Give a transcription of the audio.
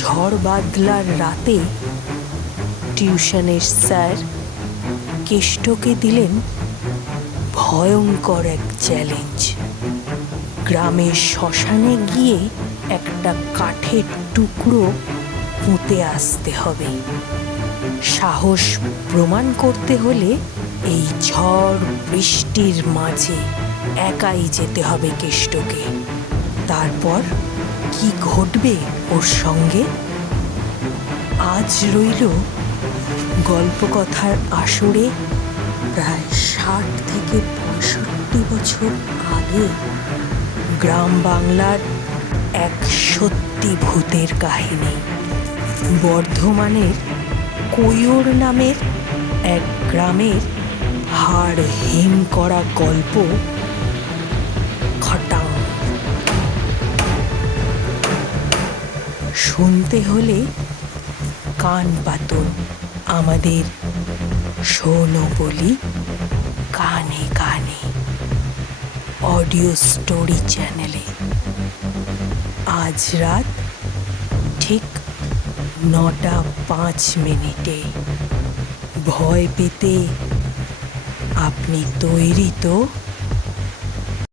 ঝড় বাদলার রাতে টিউশনের স্যার কেষ্টকে দিলেন ভয়ঙ্কর এক চ্যালেঞ্জ। গ্রামের শ্মশানে গিয়ে একটা কাঠের টুকরো পুঁতে আসতে হবে। সাহস প্রমাণ করতে হলে এই ঝড় বৃষ্টির মাঝে একাই যেতে হবে কেষ্টকে। তারপর কি ঘটবে ওর সঙ্গে? আজ রইল গল্পকথার আসরে প্রায় ষাট থেকে পঁয়ষট্টি বছর আগে গ্রাম বাংলার এক সত্যি ভূতের কাহিনী। বর্ধমানের কৈয়র নামের এক গ্রামের হাড় হিম করা গল্প শুনতে হলে কান পাতুন আমাদের শোনো বলি কানে কানে। অডিও স্টোরি চ্যানেলে আজ রাত ঠিক নটা পাঁচ মিনিটে। ভয় পেতে আপনি তৈরি তো